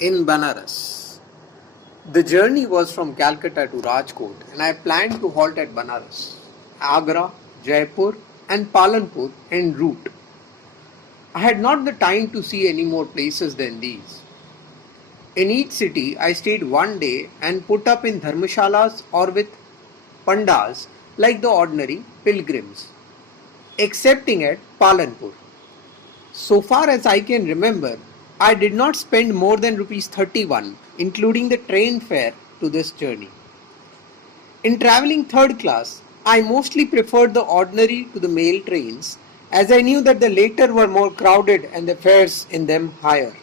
in Benaras. The journey was from Calcutta to Rajkot, and I planned to halt at Benaras, Agra, Jaipur, and Palanpur en route. I had not the time to see any more places than these. In each city, I stayed one day and put up in dharmashalas or with pandas like the ordinary pilgrims, excepting at Palanpur. So far as I can remember, I did not spend more than rupees 31, including the train fare, to this journey. In travelling third class, I mostly preferred the ordinary to the mail trains, as I knew that the latter were more crowded and the fares in them higher.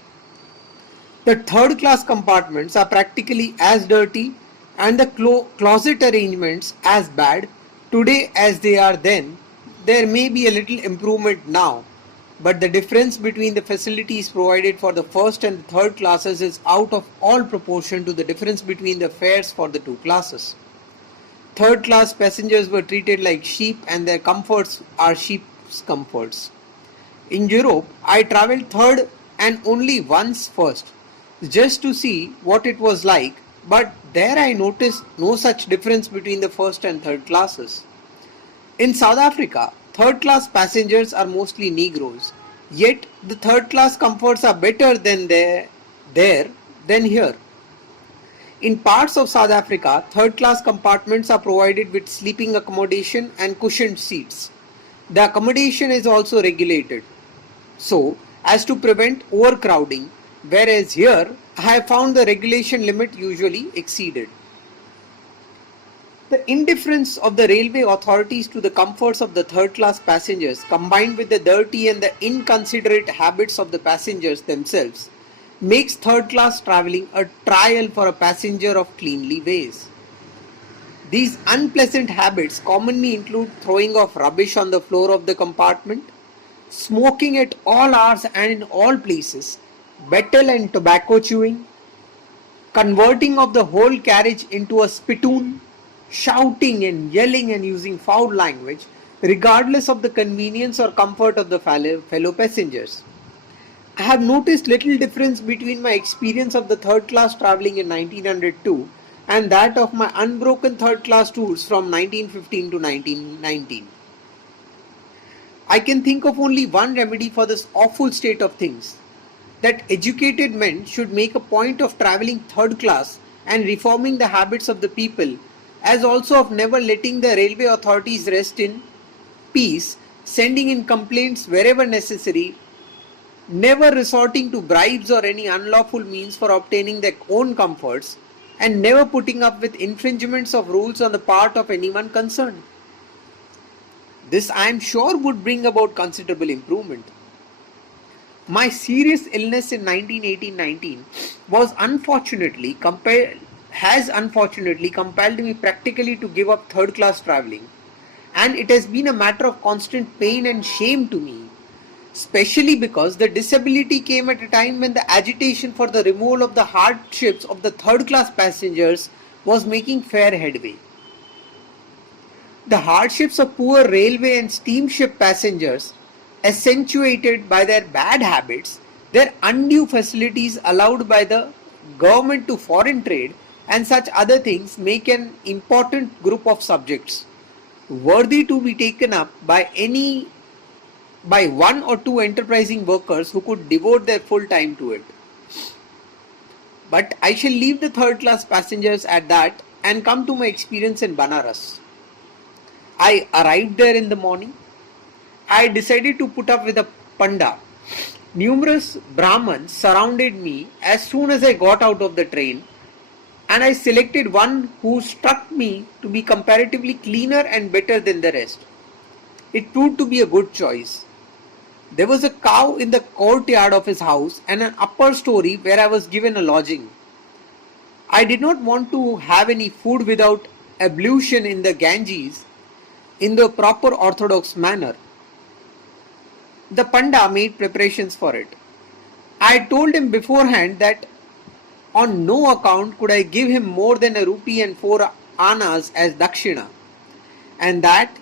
The third class compartments are practically as dirty and the closet arrangements as bad today as they are then. There may be a little improvement now, but the difference between the facilities provided for the first and the third classes is out of all proportion to the difference between the fares for the two classes. Third class passengers were treated like sheep and their comforts are sheep's comforts. In Europe, I travelled third and only once first, just to see what it was like, but there I noticed no such difference between the first and third classes. In South Africa, third class passengers are mostly Negroes, yet the third class comforts are better there than here. In parts of South Africa, third class compartments are provided with sleeping accommodation and cushioned seats. The accommodation is also regulated, so as to prevent overcrowding, whereas here I have found the regulation limit usually exceeded. The indifference of the railway authorities to the comforts of the third class passengers, combined with the dirty and the inconsiderate habits of the passengers themselves, makes third class travelling a trial for a passenger of cleanly ways. These unpleasant habits commonly include throwing of rubbish on the floor of the compartment, smoking at all hours and in all places, betel and tobacco chewing, converting of the whole carriage into a spittoon, shouting and yelling and using foul language, regardless of the convenience or comfort of the fellow passengers. I have noticed little difference between my experience of the third class travelling in 1902 and that of my unbroken third class tours from 1915 to 1919. I can think of only one remedy for this awful state of things, that educated men should make a point of travelling third class and reforming the habits of the people, as also of never letting the railway authorities rest in peace, sending in complaints wherever necessary, never resorting to bribes or any unlawful means for obtaining their own comforts, and never putting up with infringements of rules on the part of anyone concerned. This I am sure would bring about considerable improvement. My serious illness in 1918-19 has unfortunately compelled me practically to give up third class travelling, and it has been a matter of constant pain and shame to me, especially because the disability came at a time when the agitation for the removal of the hardships of the third class passengers was making fair headway. The hardships of poor railway and steamship passengers, accentuated by their bad habits, their undue facilities allowed by the government to foreign trade, and such other things, make an important group of subjects worthy to be taken up by one or two enterprising workers who could devote their full time to it. But I shall leave the third class passengers at that and come to my experience in Benaras. I arrived there in the morning. I decided to put up with a panda. Numerous Brahmins surrounded me as soon as I got out of the train, and I selected one who struck me to be comparatively cleaner and better than the rest. It proved to be a good choice. There was a cow in the courtyard of his house and an upper story where I was given a lodging. I did not want to have any food without ablution in the Ganges in the proper orthodox manner. The panda made preparations for it. I told him beforehand that on no account could I give him more than a rupee and 4 annas as dakshina, and that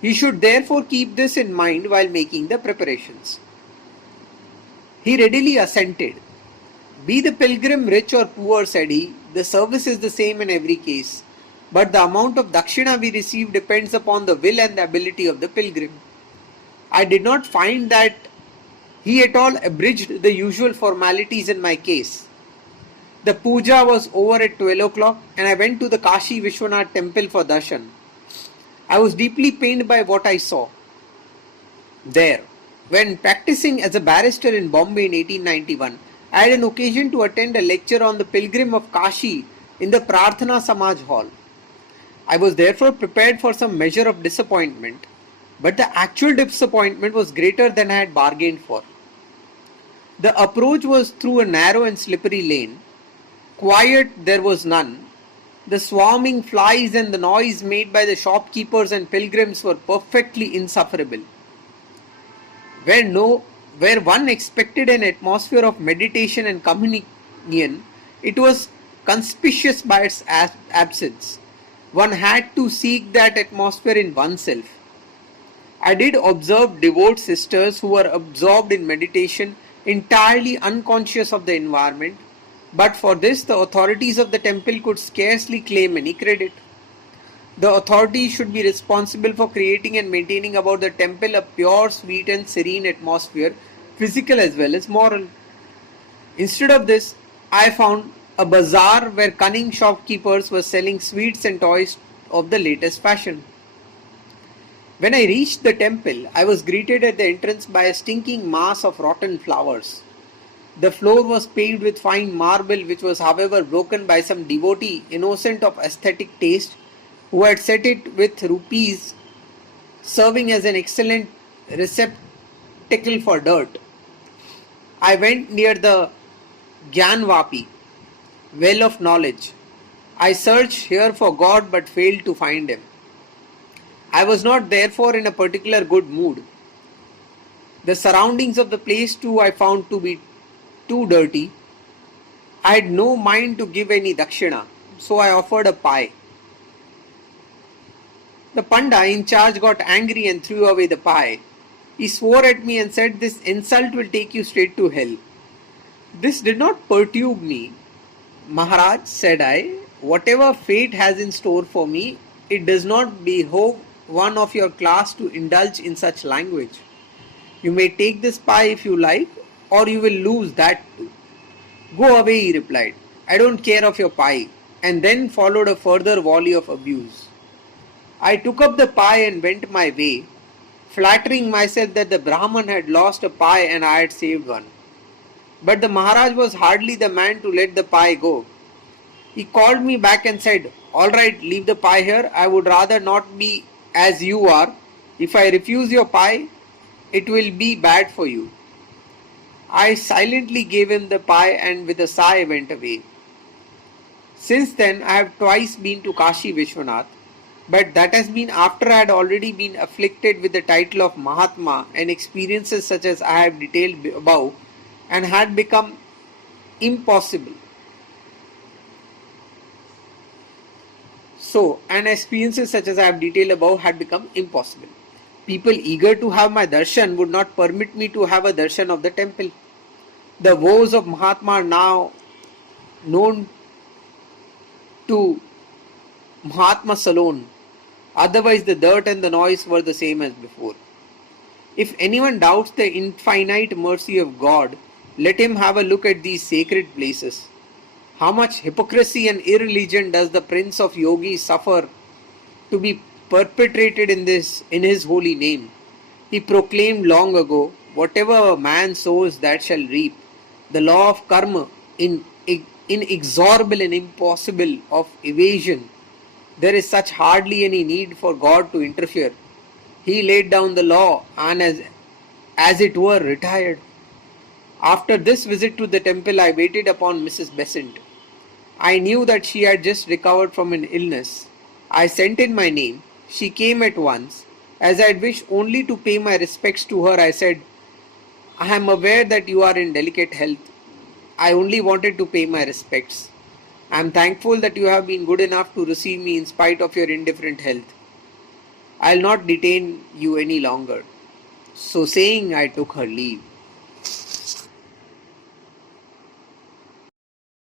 he should therefore keep this in mind while making the preparations. He readily assented. Be the pilgrim rich or poor, said he, the service is the same in every case. But the amount of dakshina we receive depends upon the will and the ability of the pilgrim. I did not find that he at all abridged the usual formalities in my case. The puja was over at 12 o'clock and I went to the Kashi Vishwanath temple for darshan. I was deeply pained by what I saw there. When practicing as a barrister in Bombay in 1891, I had an occasion to attend a lecture on the pilgrim of Kashi in the Prarthana Samaj hall. I was therefore prepared for some measure of disappointment, but the actual disappointment was greater than I had bargained for. The approach was through a narrow and slippery lane. Quiet there was none. The swarming flies and the noise made by the shopkeepers and pilgrims were perfectly insufferable. Where one expected an atmosphere of meditation and communion, it was conspicuous by its absence. One had to seek that atmosphere in oneself. I did observe devout sisters who were absorbed in meditation, entirely unconscious of the environment, but for this the authorities of the temple could scarcely claim any credit. The authorities should be responsible for creating and maintaining about the temple a pure, sweet and serene atmosphere, physical as well as moral. Instead of this, I found a bazaar where cunning shopkeepers were selling sweets and toys of the latest fashion. When I reached the temple, I was greeted at the entrance by a stinking mass of rotten flowers. The floor was paved with fine marble, which was however broken by some devotee innocent of aesthetic taste, who had set it with rupees, serving as an excellent receptacle for dirt. I went near the Gyanvapi, well of knowledge. I searched here for God but failed to find him. I was not therefore in a particular good mood. The surroundings of the place too I found to be too dirty. I had no mind to give any dakshina, so I offered a pie. The panda in charge got angry and threw away the pie. He swore at me and said, "This insult will take you straight to hell." This did not perturb me. "Maharaj," said I, "whatever fate has in store for me, it does not behove one of your class to indulge in such language. You may take this pie if you like, or you will lose that too." "Go away," he replied. "I don't care of your pie," and then followed a further volley of abuse. I took up the pie and went my way, flattering myself that the Brahman had lost a pie and I had saved one. But the Maharaj was hardly the man to let the pie go. He called me back and said, "All right, leave the pie here. I would rather not be as you are. If I refuse your pie, it will be bad for you." I silently gave him the pie and with a sigh went away. Since then, I have twice been to Kashi Vishwanath, but that has been after I had already been afflicted with the title of Mahatma and experiences such as I have detailed above and had become impossible. Experiences such as I have detailed above had become impossible. People eager to have my darshan would not permit me to have a darshan of the temple. The woes of Mahatma are now known to Mahatmas alone. Otherwise the dirt and the noise were the same as before. If anyone doubts the infinite mercy of God, let him have a look at these sacred places. How much hypocrisy and irreligion does the Prince of Yogis suffer to be perpetrated in his holy name. He proclaimed long ago, "Whatever a man sows, that shall reap." The law of karma, inexorable and impossible of evasion. There is such hardly any need for God to interfere. He laid down the law and as it were retired. After this visit to the temple, I waited upon Mrs. Besant. I knew that she had just recovered from an illness. I sent in my name. She came at once. As I had wished only to pay my respects to her, I said, "I am aware that you are in delicate health. I only wanted to pay my respects. I am thankful that you have been good enough to receive me in spite of your indifferent health. I will not detain you any longer." So saying, I took her leave.